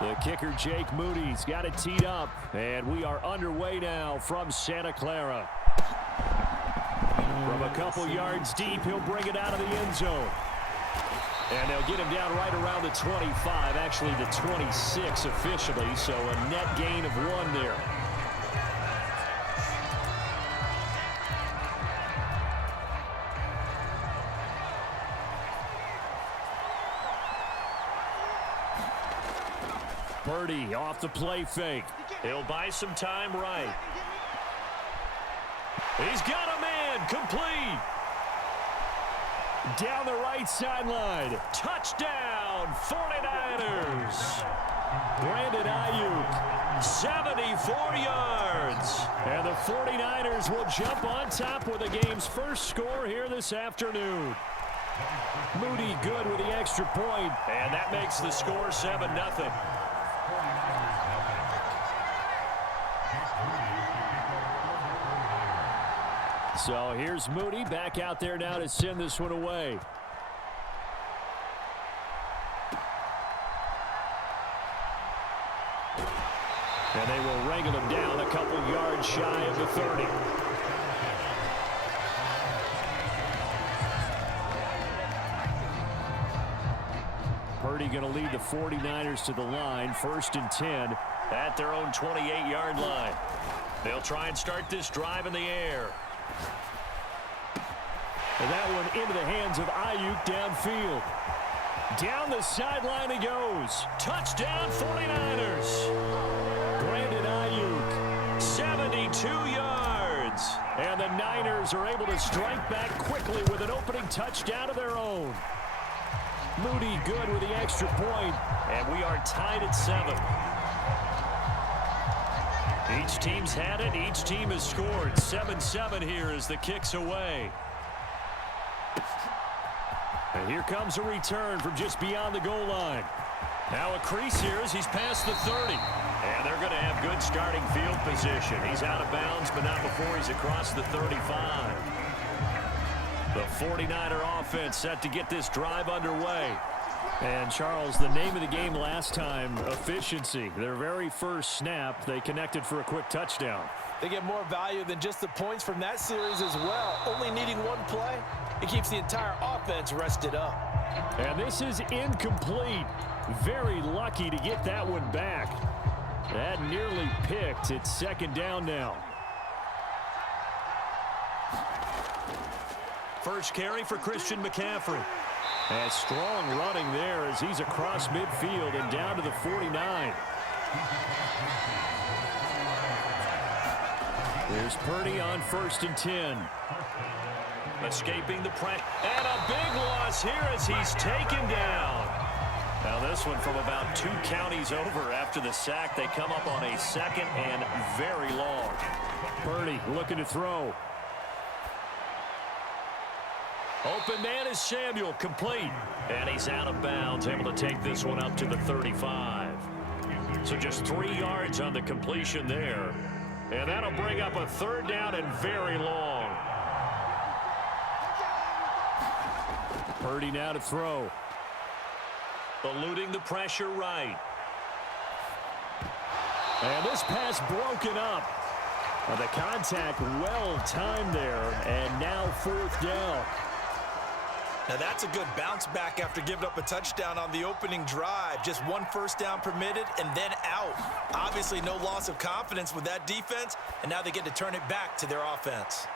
The kicker, Jake Moody's got it teed up, and we are underway now from Santa Clara. From a couple yards deep, he'll bring it out of the end zone. And they'll get him down right around the 25, actually the 26 officially, so a net gain of 1 there. Purdy off the play fake. He'll buy some time right. He's got a man, complete. Down the right sideline. Touchdown, 49ers. Brandon Ayuk, 74 yards. And the 49ers will jump on top with the game's first score here this afternoon. Moody good with the extra point, and that makes the score 7-0. So here's Moody back out there now to send this one away. And they will wrangle him down a couple yards shy of the 30. Purdy going to lead the 49ers to the line, 1st and 10 at their own 28-yard line. They'll try and start this drive in the air. And that one into the hands of Ayuk downfield. Down the sideline he goes. Touchdown 49ers. Brandon Ayuk, 72 yards. And the Niners are able to strike back quickly with an opening touchdown of their own. Moody good with the extra point. And we are tied at 7. Each team's had it. Each team has scored. 7-7 here as the kick's away. And here comes a return from just beyond the goal line. Now a crease here as he's past the 30. And they're going to have good starting field position. He's out of bounds, but not before he's across the 35. The 49er offense set to get this drive underway. And, Charles, the name of the game last time, efficiency. Their very first snap, they connected for a quick touchdown. They get more value than just the points from that series as well. Only needing one play, it keeps the entire offense rested up. And this is incomplete. Very lucky to get that one back. That nearly picked. It's 2nd down now. First carry for Christian McCaffrey. And strong running there as he's across midfield and down to the 49. Here's Purdy on 1st and 10. Escaping the pressure. And a big loss here as he's taken down. Now this one from about 2 counties over after the sack. They come up on a 2nd and very long. Purdy looking to throw. Open man is Samuel, complete. And he's out of bounds, able to take this one up to the 35. So just 3 yards on the completion there. And that'll bring up a 3rd down and very long. Purdy now to throw. Eluding the pressure right. And this pass broken up. The contact well timed there. And now 4th down. Now that's a good bounce back after giving up a touchdown on the opening drive. Just 1 first down permitted and then out. Obviously no loss of confidence with that defense, and now they get to turn it back to their offense.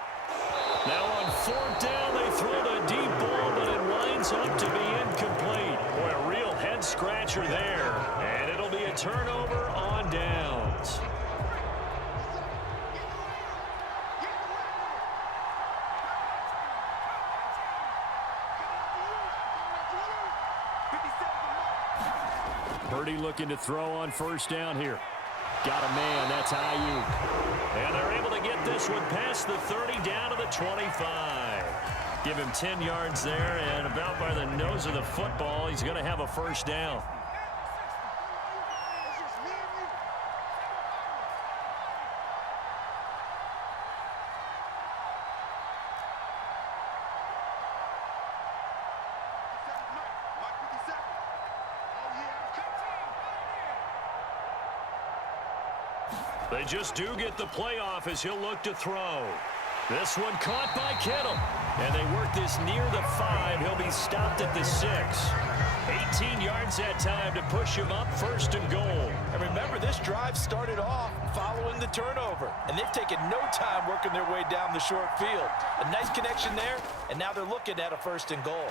Now on 4th down, they throw the deep ball, but it winds up to be incomplete. Boy, a real head scratcher there, and it'll be a turnover on downs. Purdy looking to throw on 1st down here. Got a man, that's Ayuk. And they're able to get this one past the 30 down to the 25. Give him 10 yards there, and about by the nose of the football, he's going to have a 1st down. They just do get the playoff as he'll look to throw. This one caught by Kittle. And they work this near the 5. He'll be stopped at the 6. 18 yards that time to push him up, 1st and goal. And remember, this drive started off following the turnover. And they've taken no time working their way down the short field. A nice connection there, and now they're looking at a 1st and goal.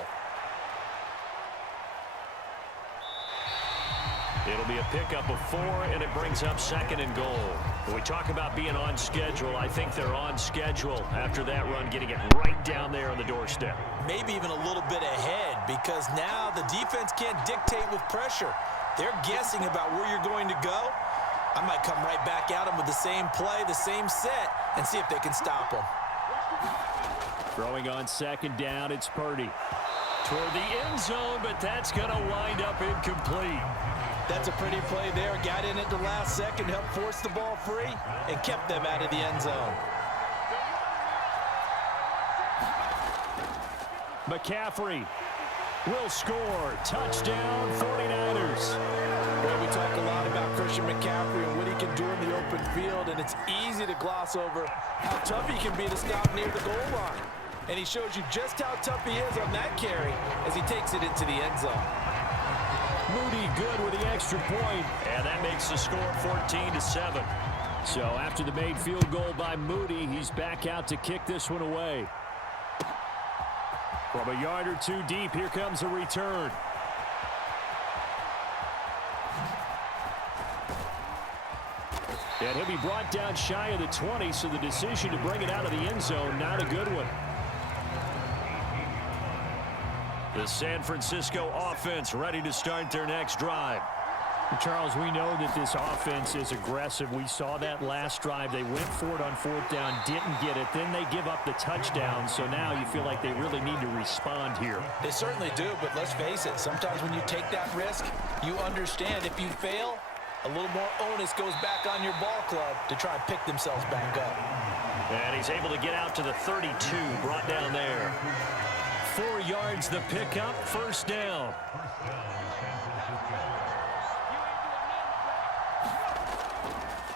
It'll be a pickup of 4, and it brings up 2nd and goal. When we talk about being on schedule, I think they're on schedule after that run, getting it right down there on the doorstep. Maybe even a little bit ahead, because now the defense can't dictate with pressure. They're guessing about where you're going to go. I might come right back at them with the same play, the same set, and see if they can stop them. Throwing on 2nd down, it's Purdy. Toward the end zone, but that's going to wind up incomplete. That's a pretty play there. Got in at the last second, helped force the ball free, and kept them out of the end zone. McCaffrey will score. Touchdown, 49ers. Well, we talk a lot about Christian McCaffrey and what he can do in the open field, and it's easy to gloss over how tough he can be to stop near the goal line. And he shows you just how tough he is on that carry as he takes it into the end zone. Moody good with the extra point, and that makes the score 14-7. So after the made field goal by Moody, he's back out to kick this one away. From a yard or 2 deep, here comes a return. And he'll be brought down shy of the 20, so the decision to bring it out of the end zone, not a good one. The San Francisco offense ready to start their next drive. Charles, we know that this offense is aggressive. We saw that last drive. They went for it on 4th down, didn't get it. Then they give up the touchdown. So now you feel like they really need to respond here. They certainly do, but let's face it. Sometimes when you take that risk, you understand if you fail, a little more onus goes back on your ball club to try and pick themselves back up. And he's able to get out to the 32, brought down there. 4 yards the pickup, 1st down.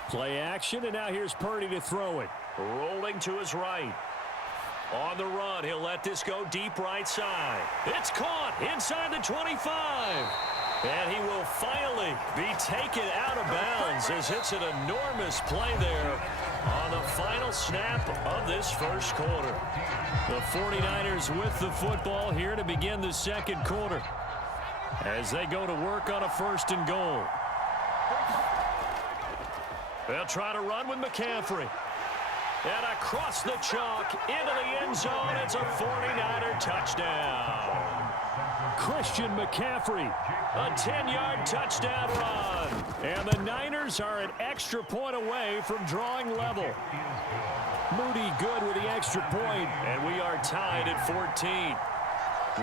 Play action, and now here's Purdy to throw it. Rolling to his right. On the run, he'll let this go deep right side. It's caught inside the 25. And he will finally be taken out of bounds as it's an enormous play there on the final snap of this 1st quarter. The 49ers with the football here to begin the 2nd quarter as they go to work on a 1st and goal. They'll try to run with McCaffrey. And across the chalk into the end zone, it's a 49er touchdown. Christian McCaffrey, a 10-yard touchdown run. And the Niners are an extra point away from drawing level. Moody good with the extra point, and we are tied at 14.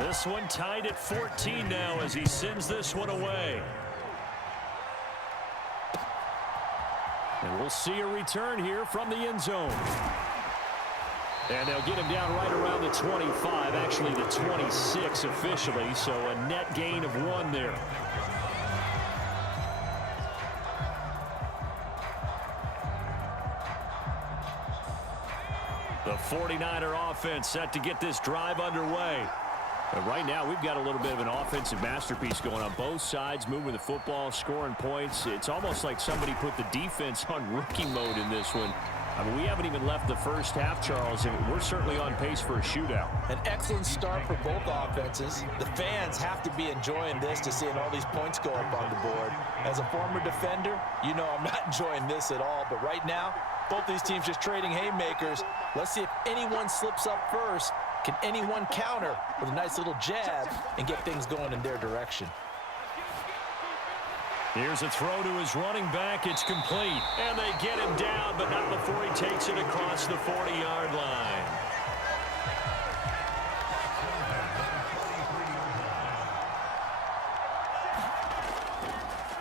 This one tied at 14 now as he sends this one away. And we'll see a return here from the end zone. And they'll get him down right around the 25, actually the 26 officially, so a net gain of 1 there. The 49er offense set to get this drive underway. But right now, we've got a little bit of an offensive masterpiece going on both sides, moving the football, scoring points. It's almost like somebody put the defense on rookie mode in this one. I mean, we haven't even left the first half, Charles, and we're certainly on pace for a shootout. An excellent start for both offenses. The fans have to be enjoying this to seeing all these points go up on the board. As a former defender, you know I'm not enjoying this at all. But right now, both these teams just trading haymakers. Let's see if anyone slips up first. Can anyone counter with a nice little jab and get things going in their direction? Here's a throw to his running back. It's complete. And they get him down, but not before he takes it across the 40-yard line.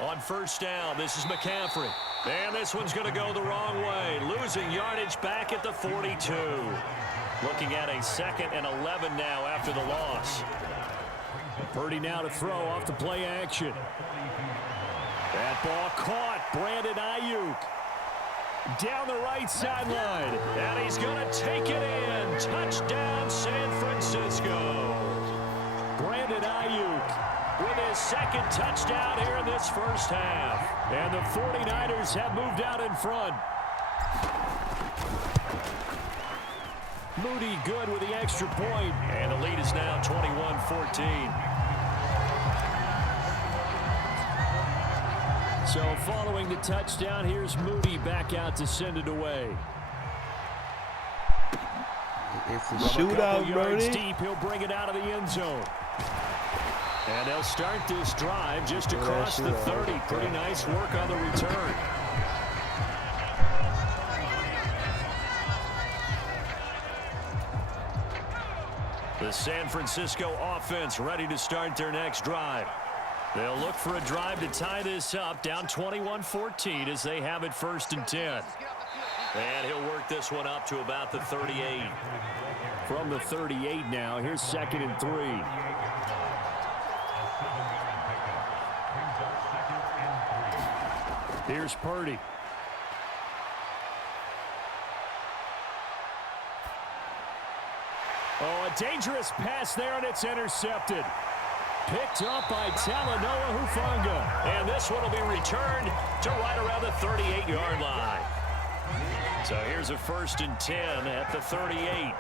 On 1st down, this is McCaffrey. And this one's going to go the wrong way. Losing yardage back at the 42. Looking at a 2nd and 11 now after the loss. Purdy now to throw off the play action. That ball caught. Brandon Ayuk. Down the right sideline. And he's going to take it in. Touchdown, San Francisco. Brandon Ayuk with his second touchdown here in this first half. And the 49ers have moved out in front. Moody good with the extra point. And the lead is now 21-14. So following the touchdown, here's Moody back out to send it away. It's a shootout, Brody. Deep, he'll bring it out of the end zone. And they'll start this drive just across the 30. Pretty nice work on the return. The San Francisco offense ready to start their next drive. They'll look for a drive to tie this up, down 21-14 as they have it 1st and 10. And he'll work this one up to about the 38. From the 38 now, here's 2nd and 3. Here's Purdy. Oh, a dangerous pass there, and it's intercepted. Picked up by Talanoa Hufanga. And this one will be returned to right around the 38-yard line. So here's a 1st and 10 at the 38.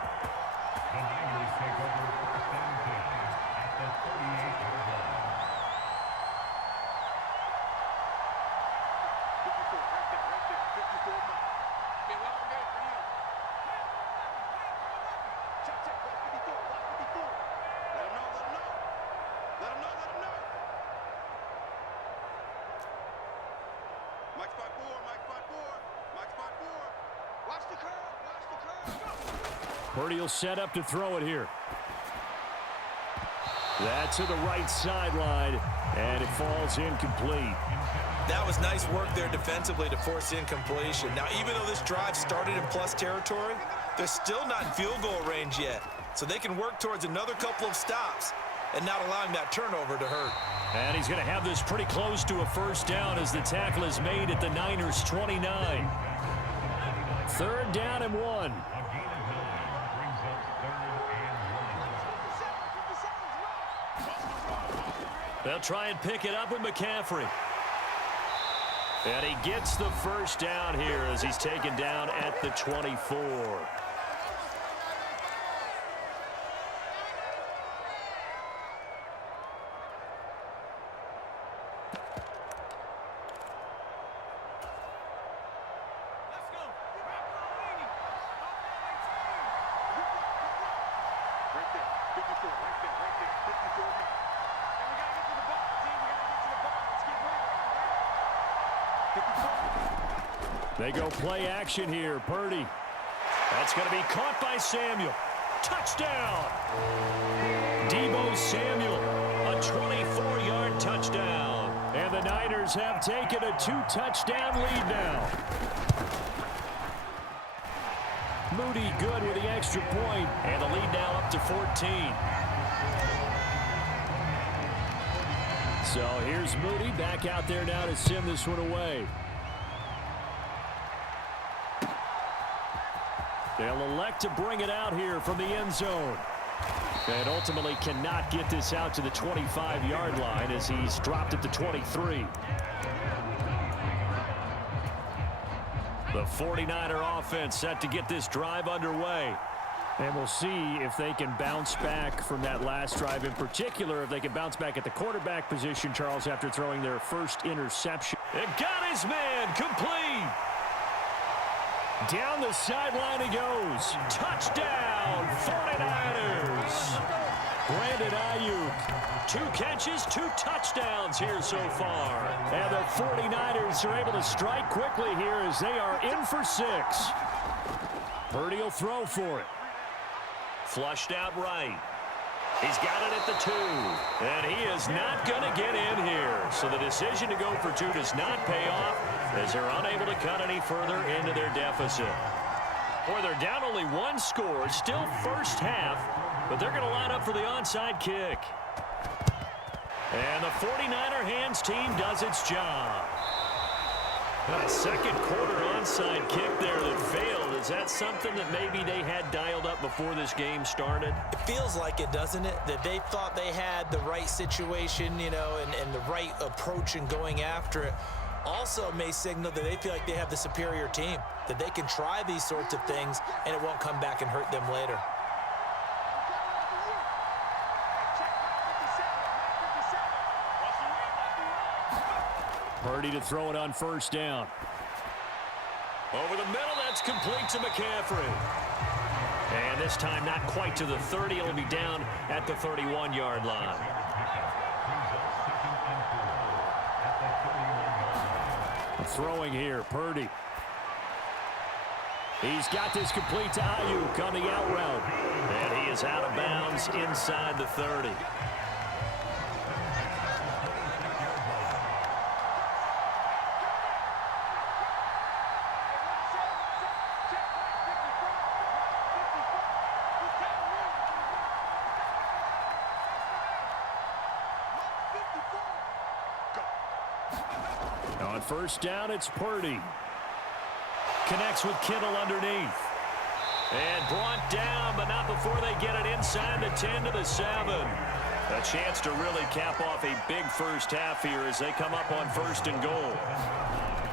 Purdy will set up to throw it here. That's to the right sideline, and it falls incomplete. That was nice work there defensively to force incompletion. Now, even though this drive started in plus territory, they're still not in field goal range yet. So they can work towards another couple of stops and not allowing that turnover to hurt. And he's going to have this pretty close to a 1st down as the tackle is made at the Niners' 29. 3rd down and 1. They'll try and pick it up with McCaffrey. And he gets the 1st down here as he's taken down at the 24. They go play action here. Purdy. That's going to be caught by Samuel. Touchdown! Deebo Samuel, a 24-yard touchdown. And the Niners have taken a 2-touchdown lead now. Moody good with the extra point, and the lead now up to 14. So here's Moody back out there now to send this one away. They'll elect to bring it out here from the end zone. And ultimately cannot get this out to the 25-yard line as he's dropped at the 23. The 49er offense set to get this drive underway. And we'll see if they can bounce back from that last drive, in particular if they can bounce back at the quarterback position, Charles, after throwing their first interception. It got his man complete. Down the sideline he goes. Touchdown, 49ers. Brandon Ayuk, 2 catches, 2 touchdowns here so far. And the 49ers are able to strike quickly here as they are in for 6. Purdy will throw for it. Flushed out right. He's got it at the 2. And he is not going to get in here. So the decision to go for 2 does not pay off as they're unable to cut any further into their deficit. Boy, they're down only 1 score. Still first half, but they're going to line up for the onside kick. And the 49er hands team does its job. A second quarter onside kick there that failed. Is that something that maybe they had dialed up before this game started? It feels like it, doesn't it? That they thought they had the right situation, and the right approach in going after it. Also may signal that they feel like they have the superior team, that they can try these sorts of things and it won't come back and hurt them later. Purdy to throw it on first down. Over the middle, that's complete to McCaffrey. And this time not quite to the 30. It'll be down at the 31-yard line. Throwing here, Purdy. He's got this complete to Ayuk on the out route. And he is out of bounds inside the 30. On first down, it's Purdy. Connects with Kittle underneath. And brought down, but not before they get it inside the 10 to the 7. A chance to really cap off a big first half here as they come up on first and goal.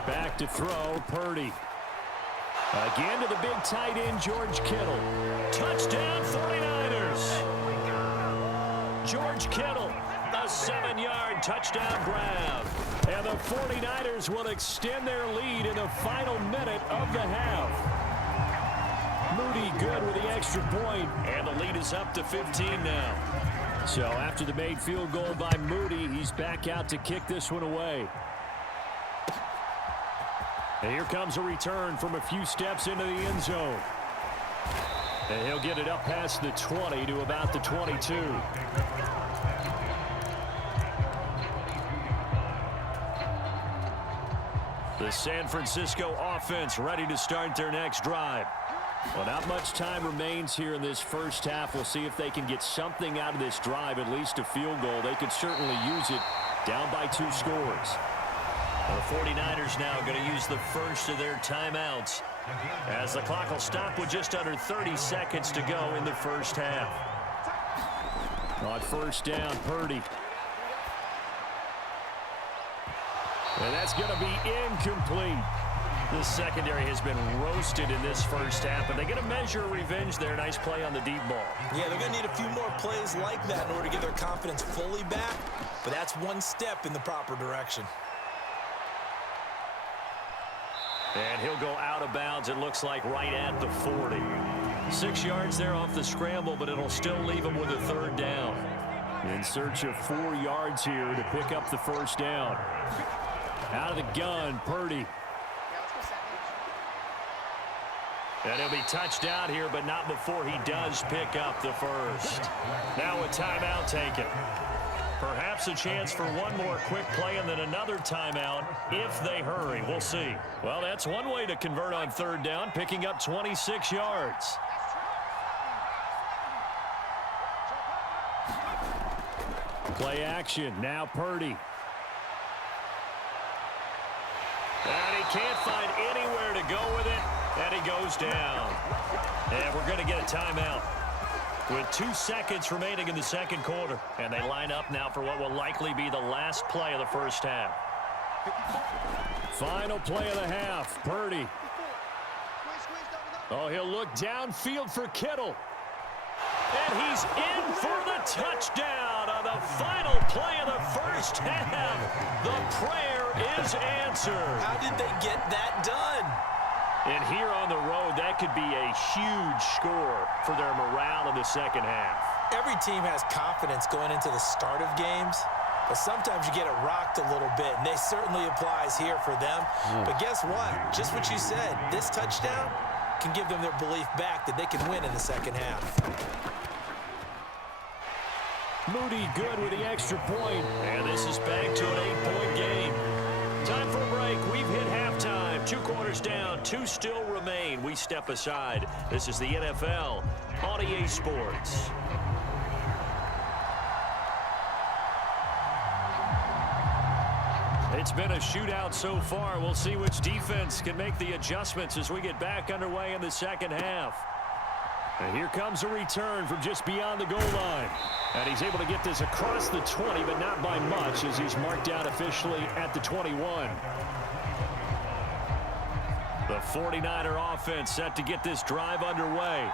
Back to throw, Purdy. Again to the big tight end, George Kittle. Touchdown, 49ers. George Kittle, a 7-yard touchdown grab. And the 49ers will extend their lead in the final minute of the half. Moody good with the extra point, and the lead is up to 15 now. So after the made field goal by Moody, he's back out to kick this one away. And here comes a return from a few steps into the end zone. And he'll get it up past the 20 to about the 22. The San Francisco offense ready to start their next drive. Well, not much time remains here in this first half. We'll see if they can get something out of this drive, at least a field goal. They could certainly use it down by 2 scores. The 49ers now going to use the first of their timeouts as the clock will stop with just under 30 seconds to go in the first half. On first down, Purdy. And that's going to be incomplete. The secondary has been roasted in this first half, but they're going to measure revenge there. Nice play on the deep ball. Yeah, they're going to need a few more plays like that in order to get their confidence fully back, but that's one step in the proper direction. And he'll go out of bounds, it looks like, right at the 40. 6 yards there off the scramble, but it'll still leave him with a third down. In search of 4 yards here to pick up the first down. Out of the gun, Purdy. And he'll be touched out here, but not before he does pick up the first. Now a timeout taken. Perhaps a chance for one more quick play and then another timeout if they hurry. We'll see. Well, that's one way to convert on third down, picking up 26 yards. Play action. Now Purdy. And he can't find anywhere to go with it. And he goes down. And we're going to get a timeout with 2 seconds remaining in the second quarter. And they line up now for what will likely be the last play of the first half. Final play of the half. Purdy. Oh, he'll look downfield for Kittle. And he's in for the touchdown on the final play of the first half. The prayer is answered. How did they get that done? And here on the road, that could be a huge score for their morale in the second half. Every team has confidence going into the start of games, but sometimes you get it rocked a little bit, and this certainly applies here for them. But guess what? Just what you said, this touchdown can give them their belief back that they can win in the second half. Moody good with the extra point. And this is back to an 8-point game. Time for a break. We've hit halftime. 2 quarters down. 2 still remain. We step aside. This is the NFL on EA Sports. It's been a shootout so far. We'll see which defense can make the adjustments as we get back underway in the second half. And here comes a return from just beyond the goal line. And he's able to get this across the 20, but not by much, as he's marked out officially at the 21. The 49er offense set to get this drive underway.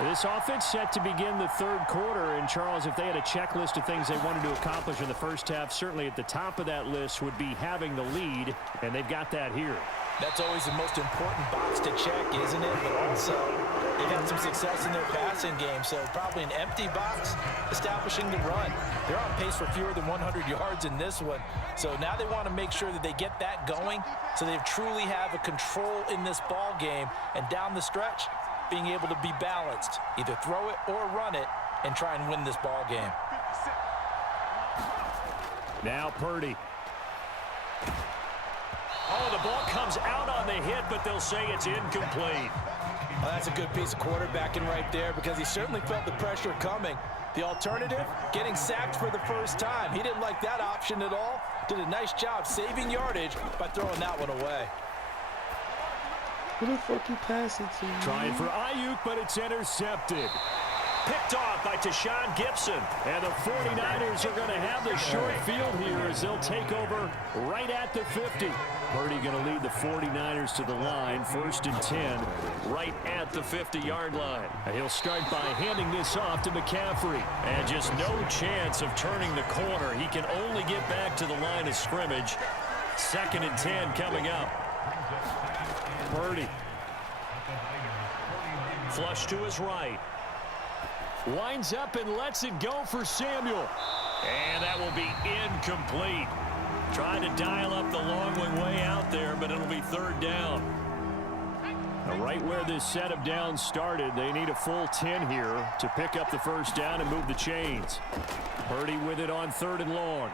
This offense set to begin the third quarter. And, Charles, if they had a checklist of things they wanted to accomplish in the first half, certainly at the top of that list would be having the lead, and they've got that here. That's always the most important box to check, isn't it? But also, they've had some success in their passing game, so probably an empty box establishing the run. They're on pace for fewer than 100 yards in this one. So now they want to make sure that they get that going so they truly have a control in this ball game. And down the stretch, being able to be balanced, either throw it or run it, and try and win this ball game. Now Purdy. Oh, the ball comes out on the hit, but they'll say it's incomplete. Well, that's a good piece of quarterbacking right there, because he certainly felt the pressure coming. The alternative, getting sacked for the first time. He didn't like that option at all. Did a nice job saving yardage by throwing that one away. Who the fuck you pass it to? Trying for Ayuk, but it's intercepted. Picked off by Tashawn Gibson. And the 49ers are going to have the short field here as they'll take over right at the 50. Purdy going to lead the 49ers to the line, 1st and 10, right at the 50-yard line. And he'll start by handing this off to McCaffrey. And just no chance of turning the corner. He can only get back to the line of scrimmage. 2nd and 10 coming up. Purdy. Flush to his right. Winds up and lets it go for Samuel. And that will be incomplete. Trying to dial up the long one way out there, but it'll be 3rd down. Now, right where this set of downs started, they need a full 10 here to pick up the 1st down and move the chains. Purdy with it on 3rd and long.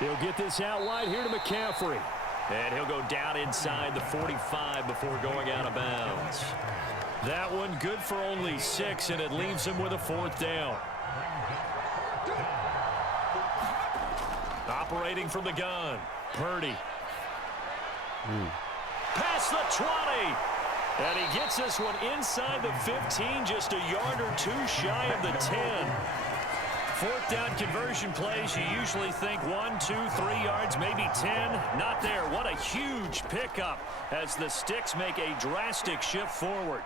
He'll get this out wide here to McCaffrey. And he'll go down inside the 45 before going out of bounds. That one good for only 6, and it leaves him with a 4th down. Operating from the gun, Purdy. Past the 20. And he gets this one inside the 15, just a yard or two shy of the 10. 4th down conversion plays, you usually think 1, 2, 3 yards, maybe 10. Not there. What a huge pickup as the Sticks make a drastic shift forward.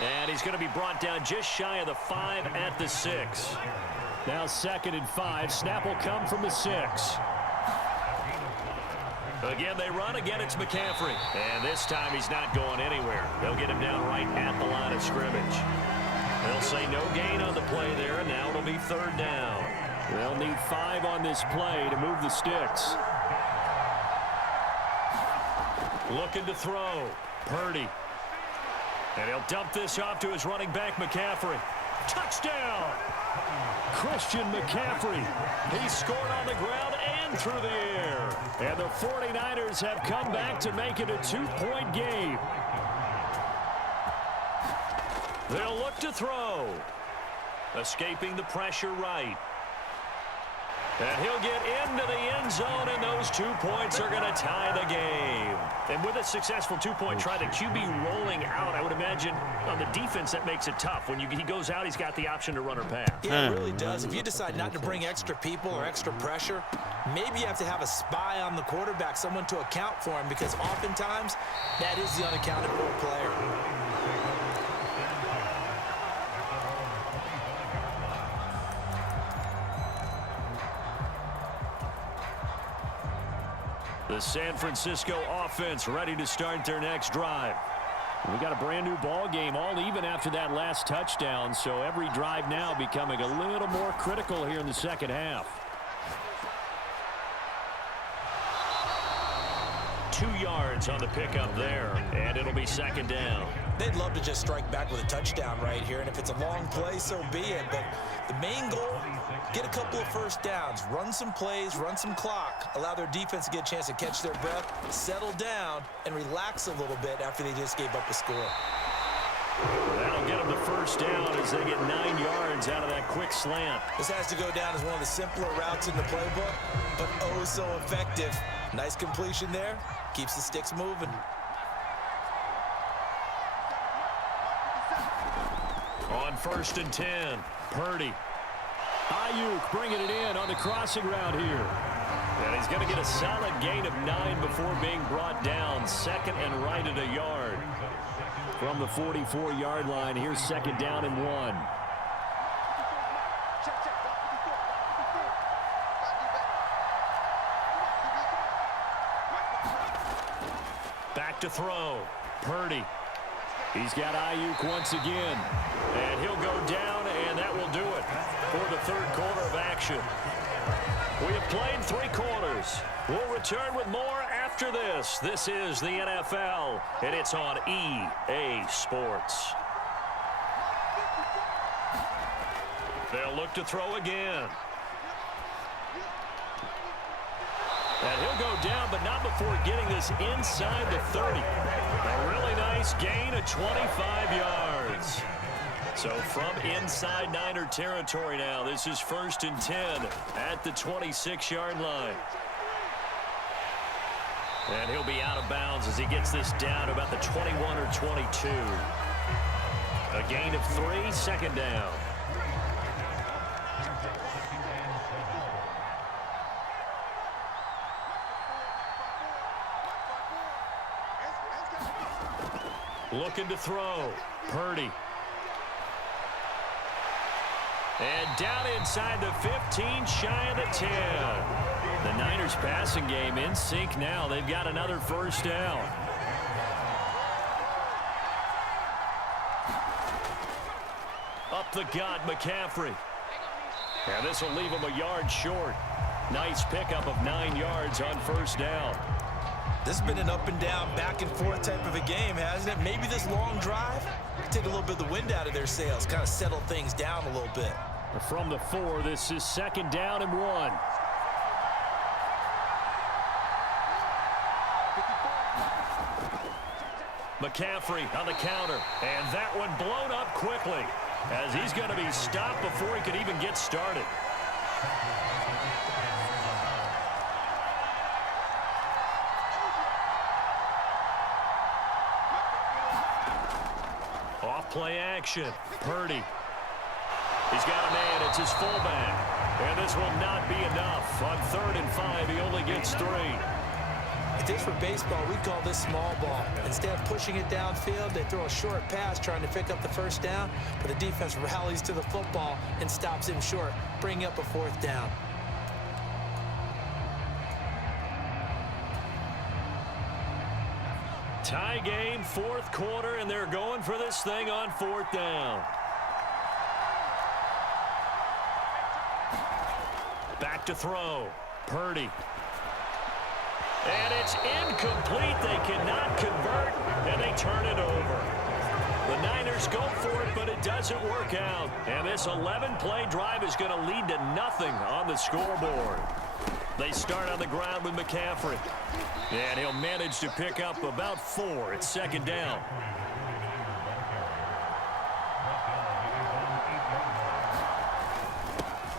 And he's going to be brought down just shy of the 5 at the 6. Now 2nd and 5. Snap will come from the 6. Again, they run. Again, it's McCaffrey. And this time he's not going anywhere. They'll get him down right at the line of scrimmage. They'll say no gain on the play there, and now it'll be 3rd down. They'll need 5 on this play to move the Sticks. Looking to throw. Purdy. And he'll dump this off to his running back, McCaffrey. Touchdown! Christian McCaffrey. He scored on the ground and through the air. And the 49ers have come back to make it a 2-point game. They'll look to throw. Escaping the pressure right. And he'll get into the end zone, and those 2 points are going to tie the game. And with a successful 2-point try, the QB rolling out, I would imagine on the defense that makes it tough. When he goes out, he's got the option to run or pass. Yeah, it really does. If you decide not to bring extra people or extra pressure, maybe you have to have a spy on the quarterback, someone to account for him, because oftentimes that is the unaccounted for player. The San Francisco offense ready to start their next drive. We got a brand new ball game, all even after that last touchdown, so every drive now becoming a little more critical here in the second half. 2 yards on the pickup there, and it'll be 2nd down. They'd love to just strike back with a touchdown right here, and if it's a long play, so be it. But the main goal, get a couple of 1st downs, run some plays, run some clock, allow their defense to get a chance to catch their breath, settle down, and relax a little bit after they just gave up a score. That'll get them the first down as they get 9 yards out of that quick slant. This has to go down as one of the simpler routes in the playbook, but oh so effective. Nice completion there. Keeps the sticks moving. On 1st and 10, Purdy. Ayuk bringing it in on the crossing route here. And he's going to get a solid gain of 9 before being brought down. Second and right at a yard. From the 44-yard line, here's 2nd down and 1. Back to throw. Purdy. He's got Ayuk once again. And he'll go down, and that will do it for the 3rd quarter of action. We have played 3 quarters. We'll return with more after this. This is the NFL, and it's on EA Sports. They'll look to throw again. And he'll go down, but not before getting this inside the 30. A really nice gain of 25 yards. So from inside Niner territory now, this is 1st and 10 at the 26-yard line. And he'll be out of bounds as he gets this down to about the 21 or 22. A gain of 3, 2nd down. Looking to throw. Purdy. And down inside the 15, shy of the 10. The Niners passing game in sync now. They've got another 1st down. Up the gut, McCaffrey. And this will leave him a yard short. Nice pickup of 9 yards on 1st down. This has been an up and down, back and forth type of a game, hasn't it? Maybe this long drive take a little bit of the wind out of their sails, kind of settle things down a little bit. From the 4, this is 2nd down and 1. McCaffrey on the counter, and that one blown up quickly as he's going to be stopped before he could even get started. Off-play action. Purdy. He's got a man. It's his fullback. And this will not be enough. On 3rd and 5, he only gets 3. If this were baseball, we'd call this small ball. Instead of pushing it downfield, they throw a short pass trying to pick up the 1st down, but the defense rallies to the football and stops him short, bringing up a 4th down. Tie game, 4th quarter, and they're going for this thing on 4th down. Back to throw. Purdy. And it's incomplete. They cannot convert, and they turn it over. The Niners go for it, but it doesn't work out. And this 11-play drive is going to lead to nothing on the scoreboard. They start on the ground with McCaffrey. And he'll manage to pick up about 4 at 2nd down.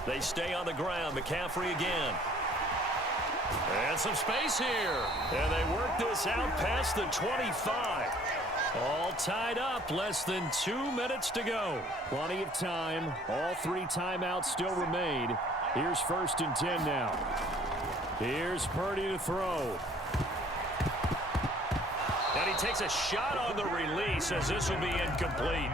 They stay on the ground. McCaffrey again. And some space here. And they work this out past the 25. All tied up. Less than 2 minutes to go. Plenty of time. All 3 timeouts still remain. Here's 1st and 10 now. Here's Purdy to throw. And he takes a shot on the release as this will be incomplete.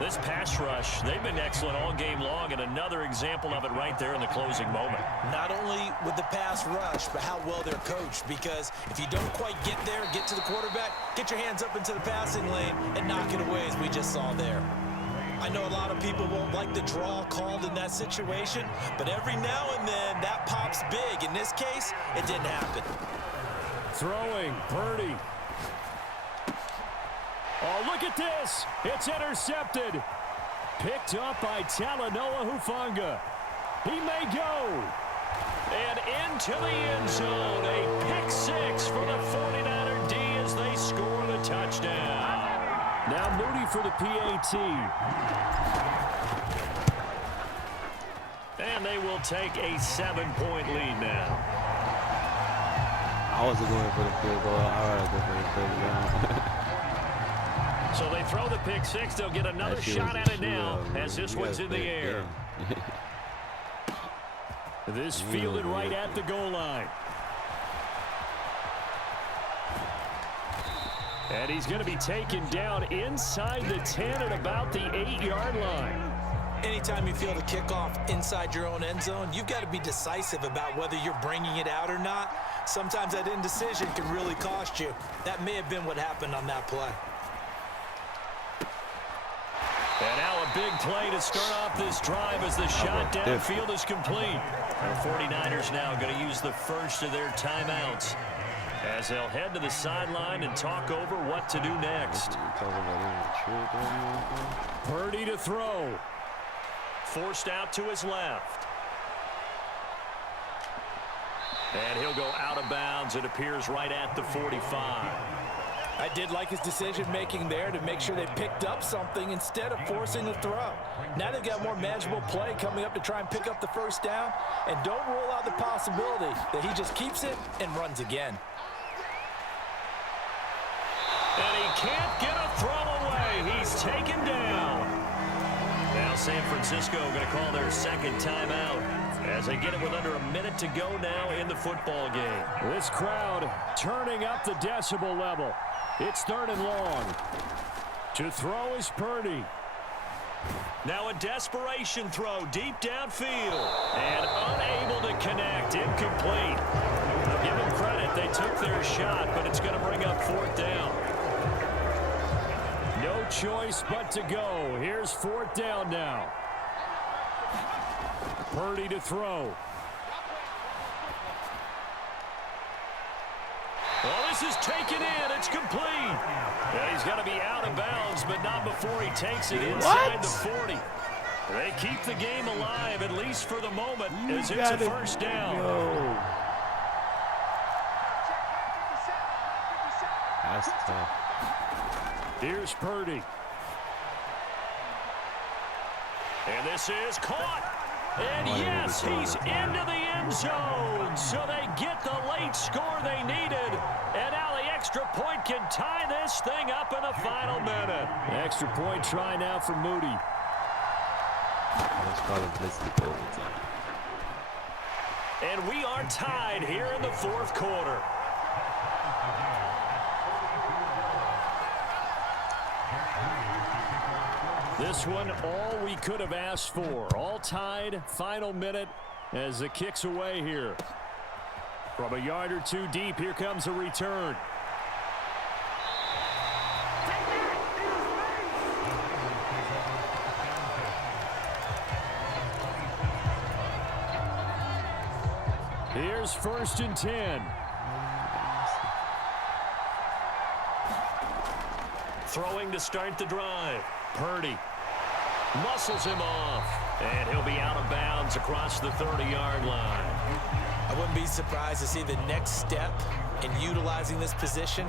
This pass rush, they've been excellent all game long, and another example of it right there in the closing moment. Not only with the pass rush, but how well they're coached, because if you don't quite get there, get to the quarterback, get your hands up into the passing lane and knock it away as we just saw there. I know a lot of people won't like the draw called in that situation, but every now and then that pops big. In this case, it didn't happen. Throwing, Purdy. Oh, look at this. It's intercepted. Picked up by Talanoa Hufanga. He may go. And into the end zone. A pick 6 for the 49er D as they score the touchdown. Now Moody for the PAT. And they will take a 7-point lead now. I wasn't going for the field goal. I rather go for the field goal. So they throw the pick six. They'll get another shot at it now as this one's in the air. This fielded right at the goal line. And he's going to be taken down inside the 10 at about the 8-yard line. Anytime you field a kickoff inside your own end zone, you've got to be decisive about whether you're bringing it out or not. Sometimes that indecision can really cost you. That may have been what happened on that play. And now a big play to start off this drive as the shot downfield is complete. The 49ers now going to use the first of their timeouts as they'll head to the sideline and talk over what to do next. Purdy to throw. Forced out to his left. And he'll go out of bounds. It appears right at the 45. I did like his decision-making there to make sure they picked up something instead of forcing the throw. Now they've got more manageable play coming up to try and pick up the first down. And don't rule out the possibility that he just keeps it and runs again. And he can't get a throw away. He's taken down. Now San Francisco going to call their second timeout as they get it with under a minute to go now in the football game. This crowd turning up the decibel level. It's 3rd and long. To throw is Purdy. Now a desperation throw deep downfield. And unable to connect. Incomplete. I'll give them credit. They took their shot, but it's going to bring up 4th down. No choice but to go. Here's 4th down now. Purdy to throw. Well, this is taken in. It's complete. And he's going to be out of bounds, but not before he takes it inside the 40. They keep the game alive, at least for the moment, as it's a first down. That's tough. Here's Purdy. And this is caught. And yes, he's into the end zone. So they get the late score they needed. And now the extra point can tie this thing up in the final minute. Extra point try now for Moody. And we are tied here in the 4th quarter. This one, all we could have asked for. All tied, final minute as the kick's away here. From a yard or two deep, here comes a return. Here's 1st and 10. Throwing to start the drive. Purdy muscles him off, and he'll be out of bounds across the 30-yard line. I wouldn't be surprised to see the next step in utilizing this position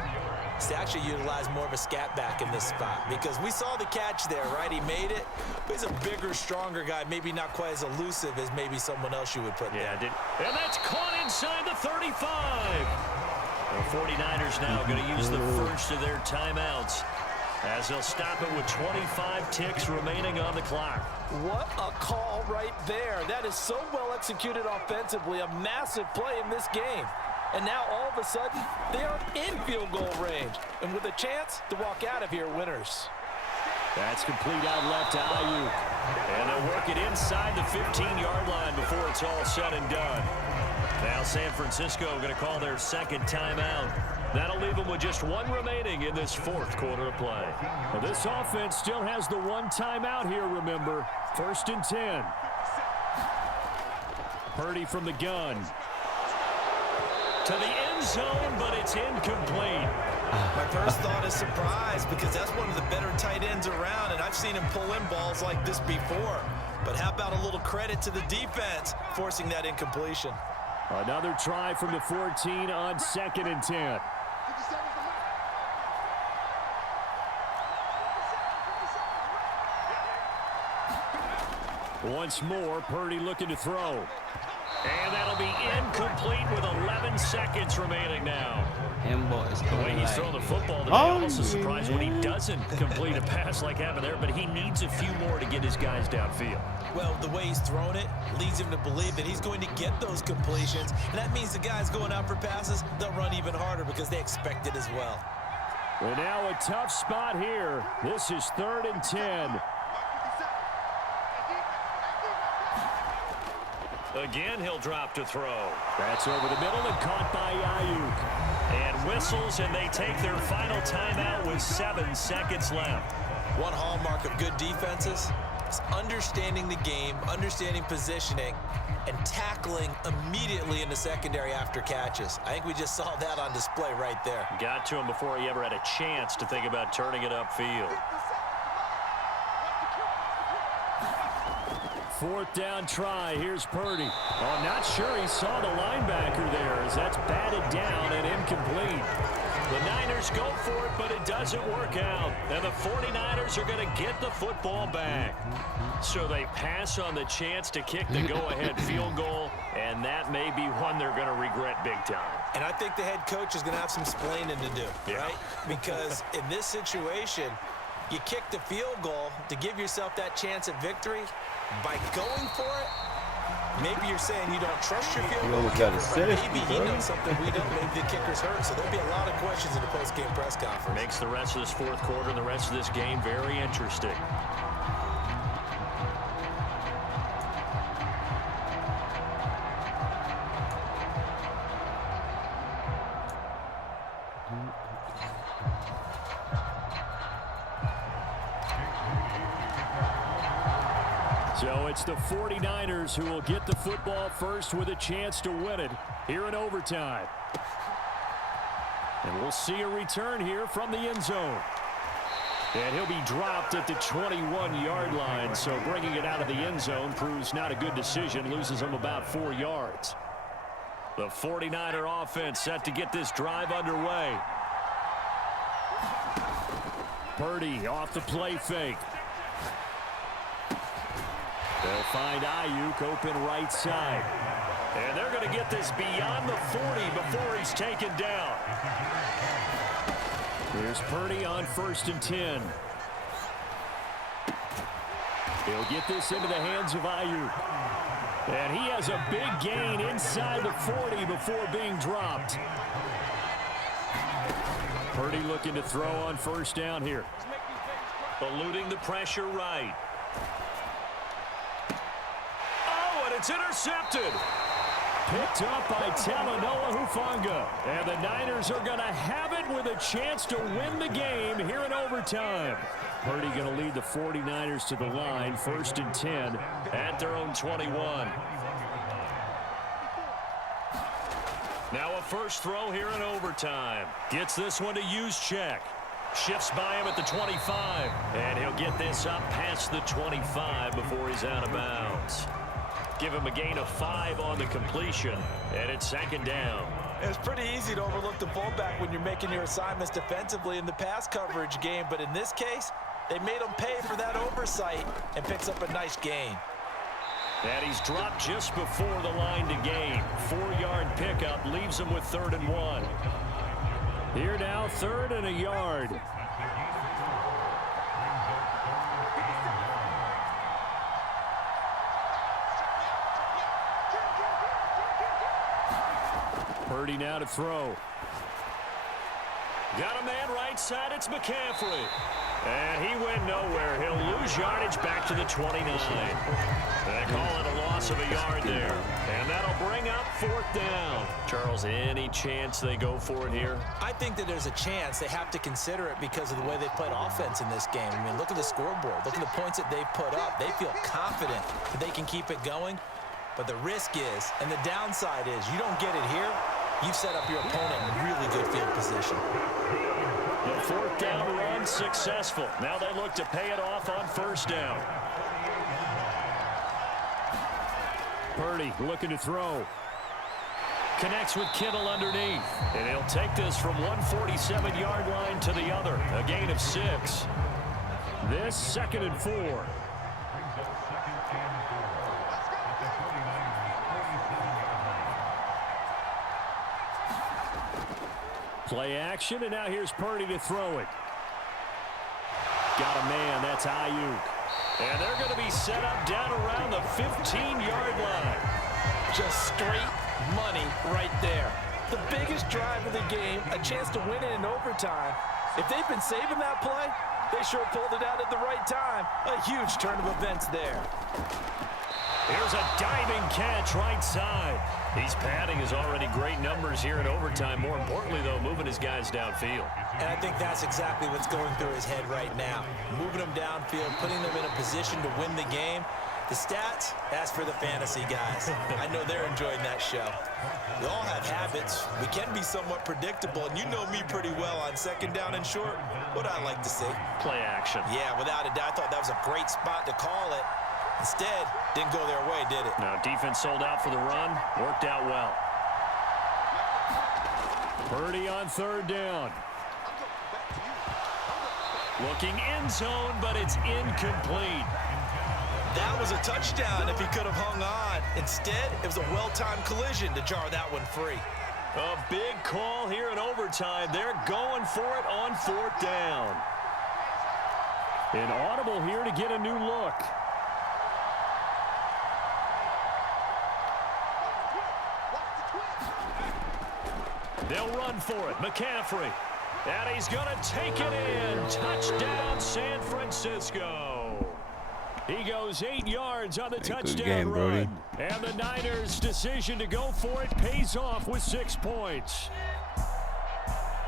is to actually utilize more of a scat back in this spot, because we saw the catch there, right? He made it, but he's a bigger, stronger guy, maybe not quite as elusive as maybe someone else you would put there. And that's caught inside the 35. The 49ers now going to use the first of their timeouts as they'll stop it with 25 ticks remaining on the clock. What a call right there. That is so well executed offensively. A massive play in this game. And now all of a sudden, they are in field goal range. And with a chance to walk out of here winners. That's complete out left to Ayuk. And they'll work it inside the 15-yard line before it's all said and done. Now San Francisco going to call their second timeout. That'll leave them with just one remaining in this 4th quarter of play. Well, this offense still has the one timeout here, remember. 1st and 10. Purdy from the gun. To the end zone, but it's incomplete. My first thought is surprise, because that's one of the better tight ends around, and I've seen him pull in balls like this before. But how about a little credit to the defense forcing that incompletion? Another try from the 14 on 2nd and 10. Once more, Purdy looking to throw. And that'll be incomplete with 11 seconds remaining now. Him boys. The way he's throwing the football today, almost a surprise when he doesn't complete a pass like happened there, but he needs a few more to get his guys downfield. Well, the way he's thrown it leads him to believe that he's going to get those completions, and that means the guys going out for passes, they'll run even harder because they expect it as well. Well, now a tough spot here. This is 3rd and 10. Again, he'll drop to throw. That's over the middle and caught by Ayuk. And whistles, and they take their final timeout with 7 seconds left. One hallmark of good defenses is understanding the game, understanding positioning, and tackling immediately in the secondary after catches. I think we just saw that on display right there. Got to him before he ever had a chance to think about turning it upfield. 4th down try. Here's Purdy. Oh, I'm not sure he saw the linebacker there as that's batted down and incomplete. The Niners go for it, but it doesn't work out. And the 49ers are going to get the football back. So they pass on the chance to kick the go-ahead field goal, and that may be one they're going to regret big time. And I think the head coach is going to have some explaining to do, right? Because in this situation, you kick the field goal to give yourself that chance at victory. By going for it, maybe you're saying you don't trust your field goal kicker, but maybe he knows something we don't. Maybe the kicker's hurt, so there'll be a lot of questions in the post-game press conference. Makes the rest of this 4th quarter and the rest of this game very interesting. So it's the 49ers who will get the football first with a chance to win it here in overtime. And we'll see a return here from the end zone. And he'll be dropped at the 21-yard line, so bringing it out of the end zone proves not a good decision, loses him about 4 yards. The 49er offense set to get this drive underway. Purdy off the play fake. They'll find Ayuk open right side. And they're going to get this beyond the 40 before he's taken down. Here's Purdy on 1st and 10. He'll get this into the hands of Ayuk. And he has a big gain inside the 40 before being dropped. Purdy looking to throw on 1st down here. Eluding the pressure right. It's intercepted. Picked up by Talanoa Hufanga. And the Niners are going to have it with a chance to win the game here in overtime. Purdy going to lead the 49ers to the line. 1st and 10 at their own 21. Now a first throw here in overtime. Gets this one to Juszczyk. Shifts by him at the 25. And he'll get this up past the 25 before he's out of bounds. Give him a gain of 5 on the completion, and it's 2nd down. It's pretty easy to overlook the fullback when you're making your assignments defensively in the pass coverage game, but in this case, they made him pay for that oversight and picks up a nice gain. And he's dropped just before the line to gain. 4-yard pickup leaves him with 3rd and 1. Here now, 3rd and a yard. Purdy now to throw. Got a man right side. It's McCaffrey. And he went nowhere. He'll lose yardage back to the 29. They call it a loss of a yard there. And that'll bring up 4th down. Charles, any chance they go for it here? I think that there's a chance. They have to consider it because of the way they played offense in this game. I mean, look at the scoreboard. Look at the points that they've put up. They feel confident that they can keep it going. But the risk is, and the downside is, you don't get it here, you've set up your opponent in really good field position. The 4th down run successful. Now they look to pay it off on 1st down. Purdy looking to throw. Connects with Kittle underneath. And he'll take this from 147-yard line to the other. A gain of 6. This 2nd and 4. Play action, and now here's Purdy to throw it. Got a man, that's Ayuk. And they're going to be set up down around the 15-yard line. Just straight money right there. The biggest drive of the game, a chance to win it in overtime. If they've been saving that play, they sure pulled it out at the right time. A huge turn of events there. Here's a diving catch right side. He's padding his already great numbers here in overtime. More importantly, though, moving his guys downfield. And I think that's exactly what's going through his head right now. Moving them downfield, putting them in a position to win the game. The stats, that's for the fantasy guys. I know they're enjoying that show. We all have habits. We can be somewhat predictable, and you know me pretty well on second down and short. What I like to see. Play action. Yeah, without a doubt, I thought that was a great spot to call it. Instead, didn't go their way, did it? Now, defense sold out for the run. Worked out well. Purdy on third down. Looking end zone, but it's incomplete. That was a touchdown if he could have hung on. Instead, it was a well-timed collision to jar that one free. A big call here in overtime. They're going for it on fourth down. An audible here to get a new look. They'll run for it. McCaffrey. And he's going to take it in. Touchdown, San Francisco. He goes 8 yards on the touchdown run. And the Niners' decision to go for it pays off with 6 points.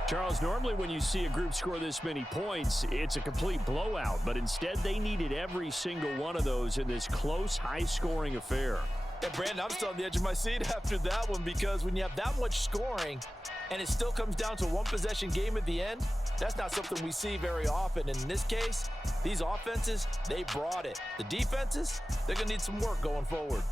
Charles, normally when you see a group score this many points, it's a complete blowout. But instead, they needed every single one of those in this close, high-scoring affair. And Brandon, I'm still on the edge of my seat after that one, because when you have that much scoring and it still comes down to a one-possession game at the end, that's not something we see very often. And in this case, these offenses, they brought it. The defenses, they're going to need some work going forward.